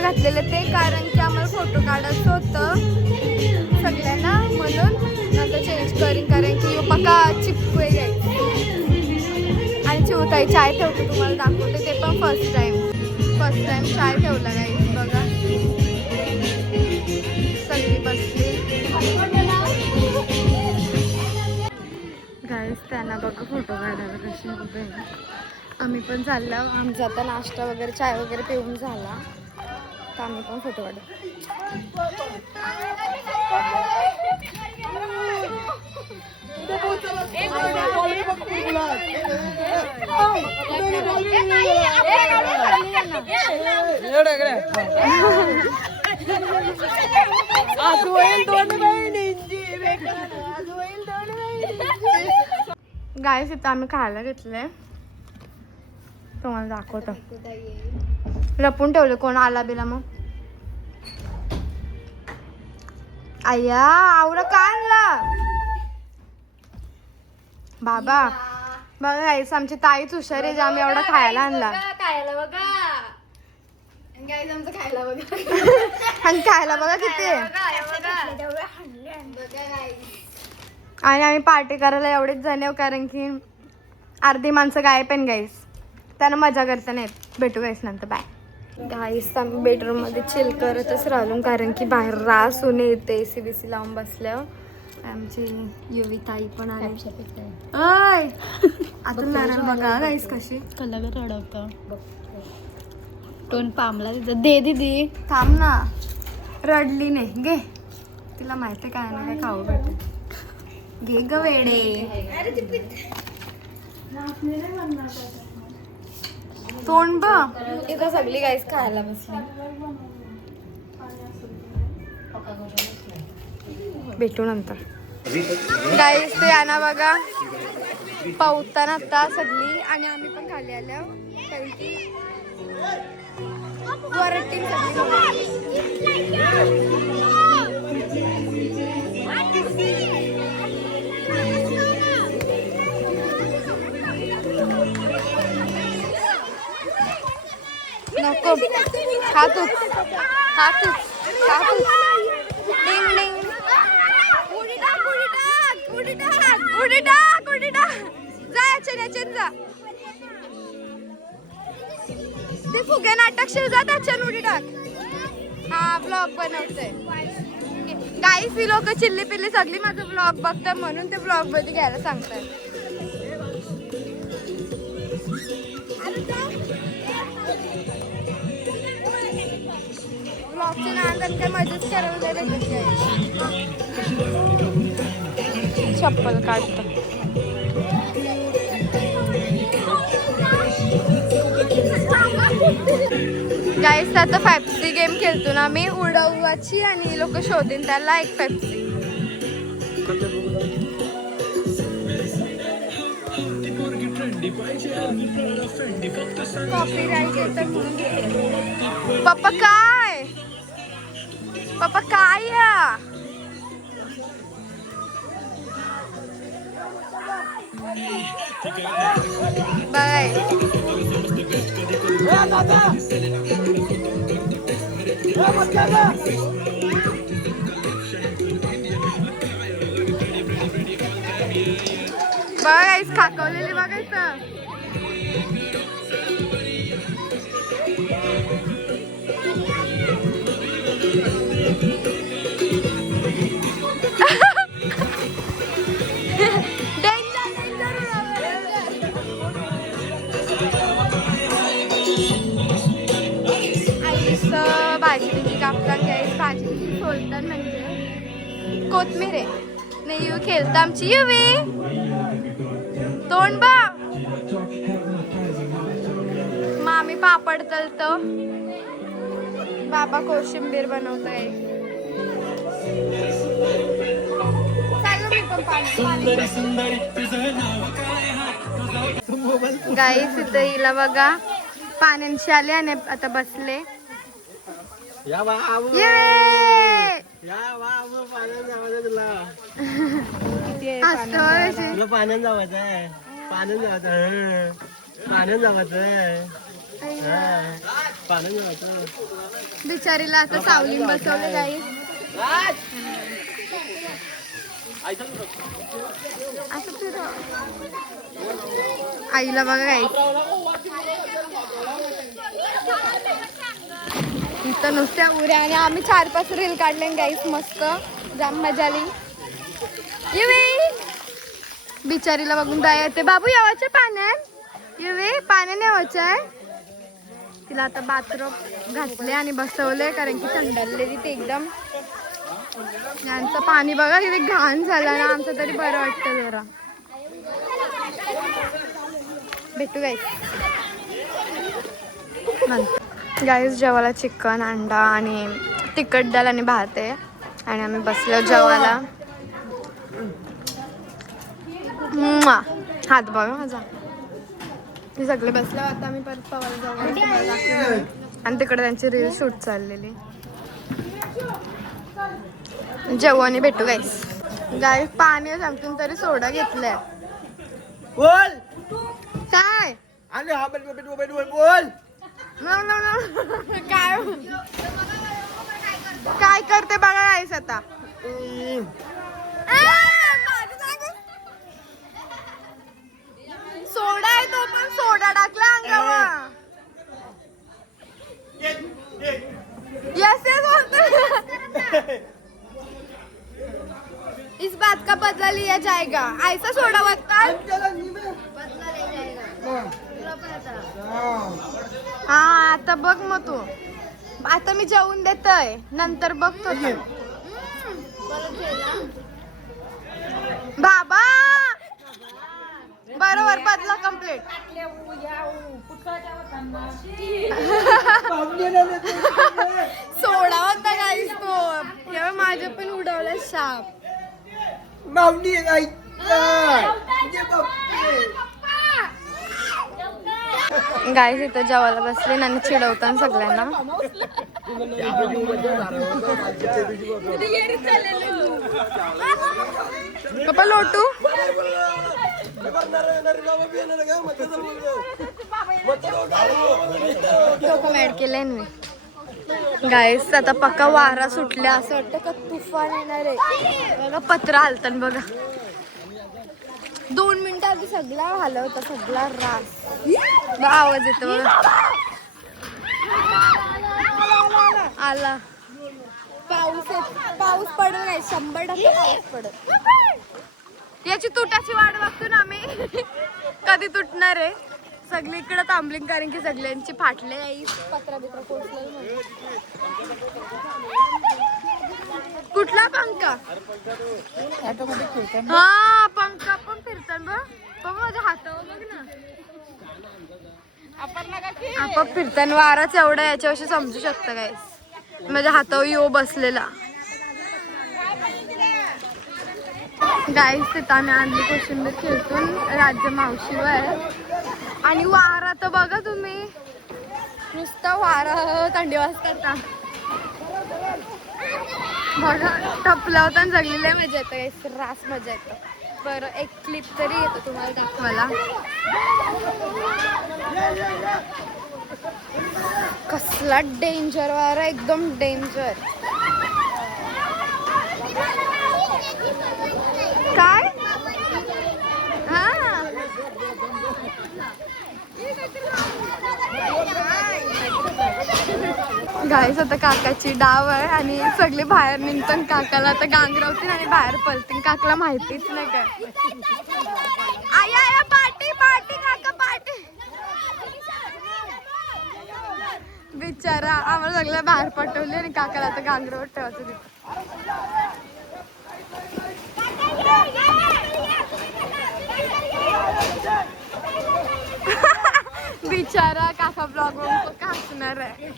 कपडे घातलेले ते, कारण की आम्हाला फोटो काढायचं होतं सगळ्यांना, म्हणून नंतर चेंज करीन, कारण की पक्का चिपकू आहे. आणि चिवताई चाय ठेवतो, तुम्हाला दाखवते ते पण फर्स्ट टाइम चाय ठेवला गाईस. बघा सगळी बसली गाईस, त्यांना बघा फोटो काढायला कशी उभे. आम्ही पण चाललो, आमचा आता नाश्ता वगैरे चाय वगैरे पिऊन झाला, तर आम्ही पण फोटो काढू. गाईस, इथं आम्ही खायला घेतलंय, तुम्हाला दाखवतो. लपून ठेवलं, कोण आला बिला मग. आया आवडा का आणला बाबा. बघा गाईस, आमची ताईच हुशार आहे, जे आम्ही एवढा खायला आणला. खायला बघा गाईस, आमचं खायला बघा. आणि खायला बघा किती. आणि आम्ही पार्टी करायला एवढेच जण, कारण की अर्धी माणसं गाय पण गाईस, त्यांना मजा करता नाही. भेटू गाईस नंतर, बाय. गाईस, आम्ही बेडरूम मध्ये चिल करतच राहिलो, कारण की बाहेर रास ऊन येते, एसी बीसी लावून बसल्यावर. आमची युवी ताई पण आली. आता नारायण बघा गाईस कशी कलर रडवतं, टोन पामला तिथं. दे दीदी, थांब ना, रडली नाही गे, तिला माहिती काय ना काय खाऊ भेटेल. घे ग वेडे, तोंड बघ. इथं सगळी गाईस खायला बसली. भेटू नंतर गाईस. ते आणा बघा पावताना आता सगळी, आणि आम्ही पण खाली आल्या, कारण की वरटी नको. हातूच डिंग डिंग. उडी टाक जा जा. ते फुगे नाटक शिव जा, त्याच्यान उडी टाक. हा ब्लॉग बनवतोय गाईस. ही लोक चिल्ली पिल्ली सगळी माझं ब्लॉग बघतात, म्हणून ते ब्लॉग मध्ये घ्यायला सांगतात. ब्लॉगचे नांदन काय मजाच करायला चप्पल काढतो. गाईस, आता पेप्सी गेम खेळतो ना मी, उडवाची, आणि लोक शोधीन त्याला एक पेप्सी. कॉपीराइट येतं म्हणून घेते. पप्पा काय बाय. बघायच खाकवलेली बघायचं. भाजी कापताना घ्यायची, भाजी सोलतात म्हणजे कोथमीर आहे. नाही यू खेळतं आमची युवी, तोंड बा. मामी पापड तलतो, बाबा कोशिंबीर बनवतोय. गाईस, इथं हिला बघा पाण्याशी आले आणि आता बसले. या बाबू पाण्यात जावायचं तुला. तुला पाण्यात जावायचं आहे, पाण्यात जावायचं. पाणी मिळायचं. बिचारीला आता सावलीन बसवलं गाईस. असं फिरव. आईला बघा गाईस, इथं नुसत्या उऱ्या आणि आम्ही 4-5 रील काढले गाईस. मस्त जाम मजा आली. बिचारीला बघून दया येते. बाबू यावाच्या पाण्यात येवे, पाण्याने यावाचं आहे. तिला आता बाथरूम घातले आणि बसवले कारण की थंडारलेली ते एकदम. यांचं पाणी बघा किती घाण झालं ना. आमचं तरी बरं वाटतं जरा. भेटू गाईस. गाईस जेवायला चिकन, अंडा आणि तिखट डाळ आणि भात आहे आणि आम्ही बसलो जेवायला. हात बघा माझा. हे सगळे बसले. आता आम्ही परत पवायला जाऊ आणि तिकडे त्यांची रील शूट चाललेली. जेवणी भेटू गाईस. गाईस पाणी सांगतून तरी सोडा घेतलाय. बोल काय आणि हा बोल. काय करते बघा गाईस आता. सोडा आहे तो पण सोडा टाकला अंगावर. यस इस बात का बदला लिया जाएगा. ऐसा सोडा बदला. हा आता बघ मग तू. आता मी जेवून देतय नंतर बघतो. बाबा बरोबर बदला कंप्लीट. सोडा होता गाईस तो. तेव्हा माझे पण उडवलं साप. मावणी गाईस इथं जेवायला बसले आणि चिडवतात सगळ्यांना. पप्पा लोटू ऍड केलंय मी. गाईस आता पक्का वारा सुटल्या असं वाटतं का तुफान येणार आहे. बघा पत्र हलतात बघा. 2 मिनिटं आधी सगळा हलवता सगळा रास. आवाज येतो आला. पाऊस पडत नाही. 100% पाऊस पडत. याची तुटाची वाट बघतो ना आम्ही. कधी तुटणार आहे. सगळी इकडे थांबली कारण की सगळ्यांची फाटले पत्रा बित्रा कोसलं. कुठला पंखा. हा पंखा पण फिरतात बघ. माझ्या हातावर बघ ना. आपण फिरताना वाराच एवढा याच्याविषयी समजू शकता काय. माझ्या हातावर येऊ बसलेला. गाईस तिथं आम्ही आणली कोशिंबीर खेळतून राज्य मावशीवर. आणि वारा तर बघा तुम्ही. नुसतं वारा थंडी वाजता बघा. टपला होता आणि जगलेल्या मजा येतं. रास मजा येतं. बरं एक क्लिप तरी येतो तुम्हाला दाखवायला. कसला डेंजर वारा. एकदम डेंजर. काय हा गाईस आता काकाची डाव आहे आणि सगळे बाहेर निघतात. काकाला आता गांगरवतील आणि बाहेर पळतील. काकाला माहितीच नाही काय. आया पार्टी पार्टी काका पार्टी. बिचारा आम्हाला सगळ्या बाहेर पटवले आणि काकाला आता गांगरवत ठेवायचं तिथं. बिचारा काका ब्लॉग बघून हसणार आहे.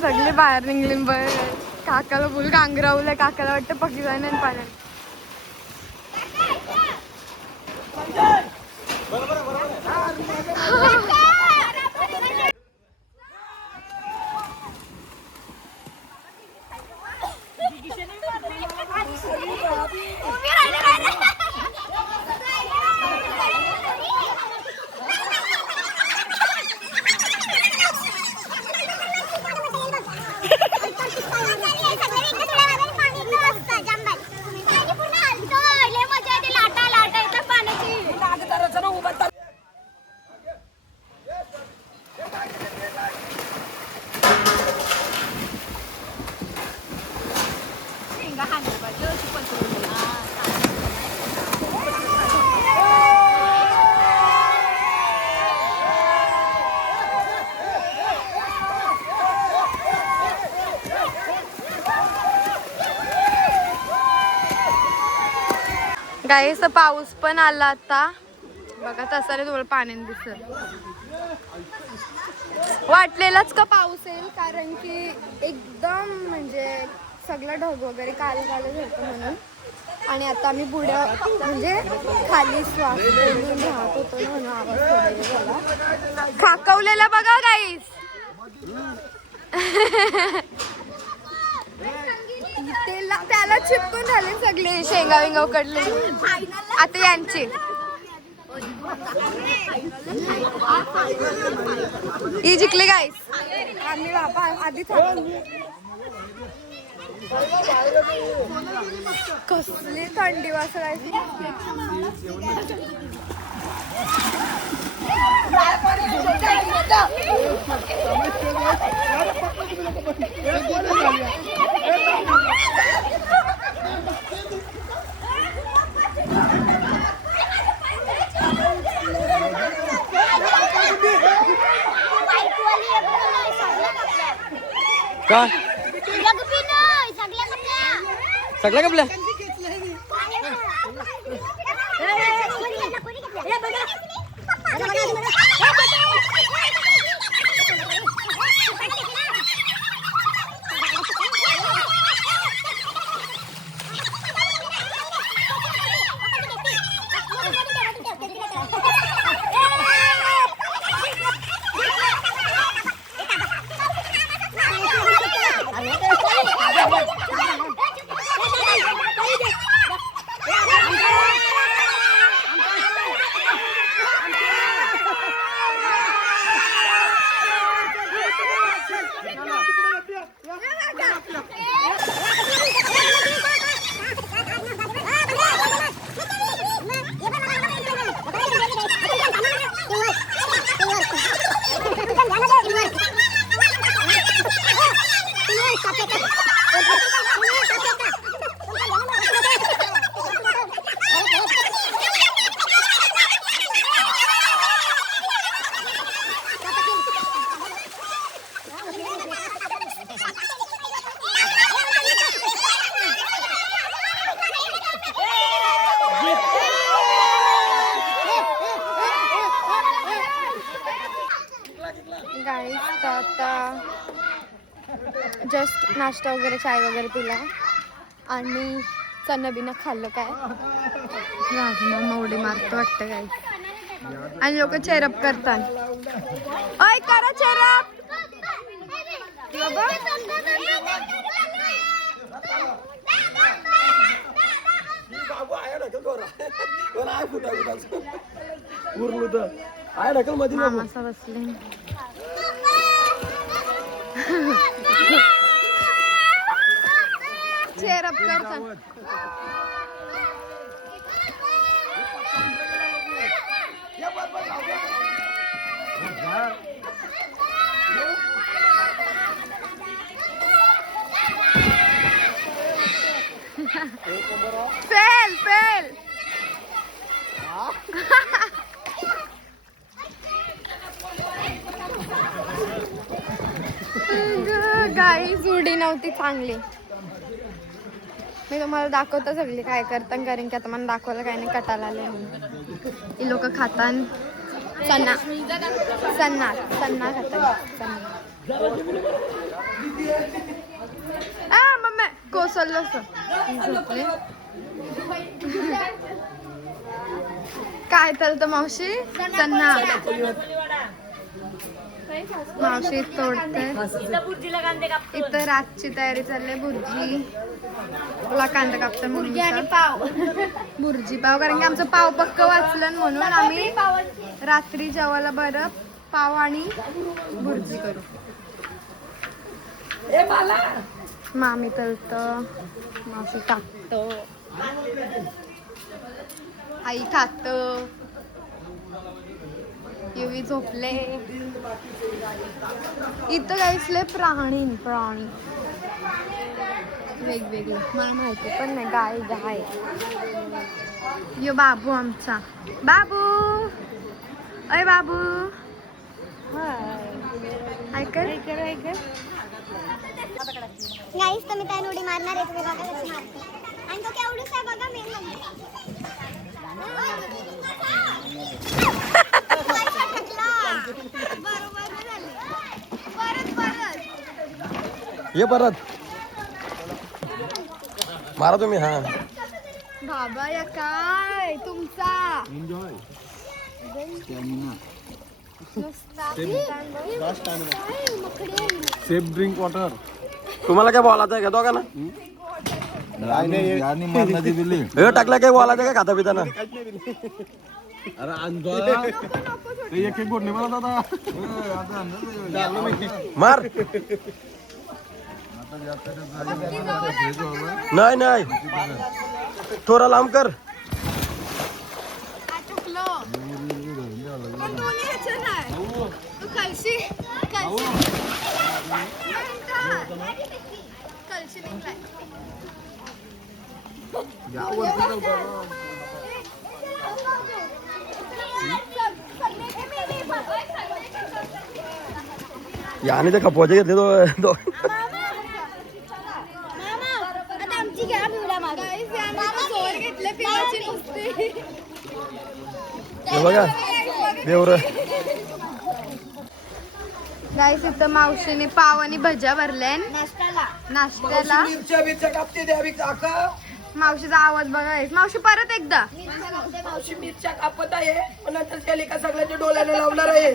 सगळे बाहेर निघले. बरं काकाला बोल गांगरावलं. काकाला वाटतं पकी जाणे पाण्यात. गाईस पाऊस पण आला आता बघा. तसा रे तुम्हाला पाण्याने दिसत वाटलेलाच का पाऊस येईल, कारण की एकदम म्हणजे सगळं ढग वगैरे काल होतं म्हणून. आणि आता आम्ही बुड्या म्हणजे खाली श्वास घेऊन राहत होतो ना म्हणून आवाज थोडा झाला. खाकवलेला बघा गाईस. त्याला चिपकून झाले सगळे शेंगा विंगा उकडले. आता यांची ही जिंकली गाईस. आम्ही बाबा आधीच कसली थंडी वाजवायची. का सगळ्या कपल्या आता जस्ट नाश्ता वगैरे चाय वगैरे पिला आणि चना बिना खाल्लं काय राजमा उडी मारतो वाटतं काय. आणि लोक चेरअप करतात. अय करा चेरअप. मामासा बसले. चेरअप करतात. Fail fail. गाईस उडी नव्हती चांगली. मी तुम्हाला दाखवतो सगळी काय करतात, कारण की आता मला दाखवायला काय नाही कटाला आले. ही लोक खातात चना चना चना खातात. मम्मी कोसळलं झोपले. काय तर मावशी चना मावशी तोडते. इथं रातची तयारी चालली. भुर्जी तुला कांदा कापतात भुर्जी आणि पाव. भुर्जी पाव, कारण की आमचं पाव पक्क वाचलं म्हणून आम्ही रात्री जेवायला बरं पाव आणि भुर्जी करू. मामी तळत, मावशी टाकत, आई खात, युवी झोपले. इथं गाईसले प्राणी वेगवेगळे मला माहिती पण नाही. गाय गाय. यो बाबू आमचा. बाबू अय बाबू ऐकर ऐकर ऐकर. गाईस तुम्ही त्या उडी मारणार आहे, तुम्ही बघा कशी मारते. आणि तो केवढूच आहे बघा मेन म्हणजे. ये परत मारा तुम्ही. हा बाबा या काय तुमचा सेफ ड्रिंक वॉटर. तुम्हाला काय बोलायचं आहे का दोघांना? हे टाकलं काय बोलायचं काय खाता पिताना? अरे एक एक गोडणे मला दादा मार. नाही नाही थोडा लांब कर. याने ते खपवाचे घेतले तो हे बघा देवर. गाईस इथं मावशीने पाव आणि भज्या भरल्या नाश्त्याला. मावशीचा आवाज बघा guys. मावशी परत एकदा. मावशी मिरच्या कापत आहे पण नंतर त्या लेका सगळ्याच्या डोळ्याने लावणार आहे.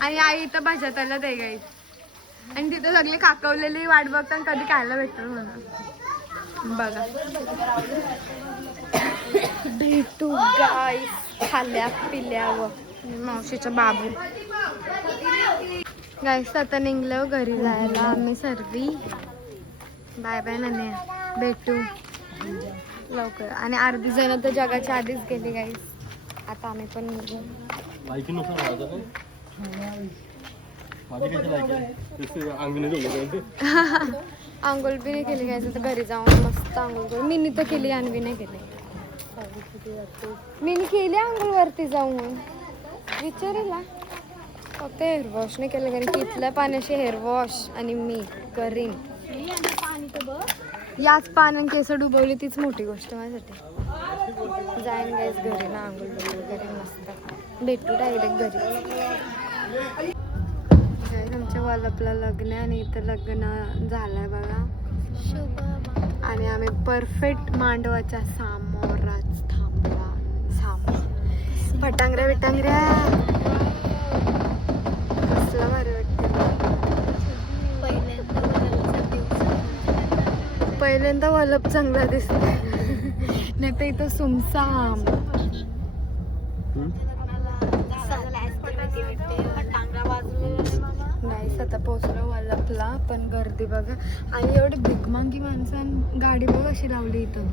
आणि आई इथं भज्या तळत आहे गाईस. आणि तिथं सगळी काकवलेली वाट बघताना कधी खायला भेटतं म्हणून बघा. भेटू गाईस खाल्ल्या पिल्यावर. मावशीचा बाबू गाईस आता निघलो घरी जायला आम्ही सर्वी. बाय बाय नन्हे, भेटू लवकर. आणि अर्धी जण तर जगाच्या आधीच गेली गाईस. आता आम्ही पण निघू. आंघोळ बी नाही केली गाईस. आता घरी जाऊन मस्त आंघोळ करू. मीनी तर केली आणवी नाही केली. मीनी केली आंघोळ वरती जाऊन विचारेला. फक्त हेअरवॉश नाही केलं कारण की इथल्या पाण्याशी हेअरवॉश आणि मी करीन. याच पाण्याने केस डुबवली तीच मोठी गोष्ट माझ्यासाठी. जाईन गाईस घरी ना आंघोळ वगैरे मस्त. भेटू डायरेक्ट घरी. गाईस आमच्या वलपला लग्न आहे आणि इथं लग्न झालंय बघा. आणि आम्ही परफेक्ट मांडवाच्या समोरच थांबला. फटांगऱ्या बिटांगऱ्या कसला भारी वाटतं. पहिल्यांदा वलप चांगला दिसतोय. नाही तर इथं सुमसाम. नाही आता पोचलो वलपला पण गर्दी बघा. आणि एवढी भिकमांगी माणसां गाडी बघ अशी लावली इथं.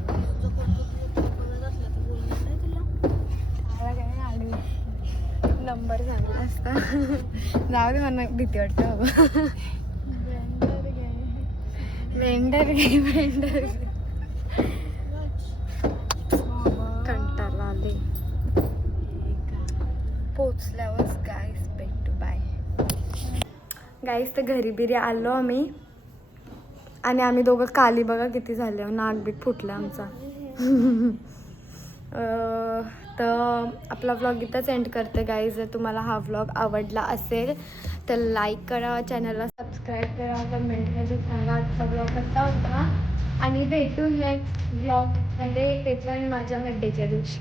नंबर सांगितला असता. जाऊ दे मला भीती वाटतं. वेंडर घे कंटाळा आले. पोचल्यावर गाईस भेटू. बाय गाईस. तर घरी बिरी आलो आम्ही. आणि आम्ही दोघं काली बघा किती झाले. नाक बीक फुटलं आमचा. तर आपला व्लॉग इथंच एंड करते गाईज. जर तुम्हाला हा व्लॉग आवडला असेल तर लाईक करा, चॅनलला सबस्क्राईब करा, कमेंटमध्ये सांगा आजचा व्लॉग कसा होता. आणि भेटू नेक्स्ट व्लॉगमध्ये. ते पण माझ्या बड्डेच्या दिवशी.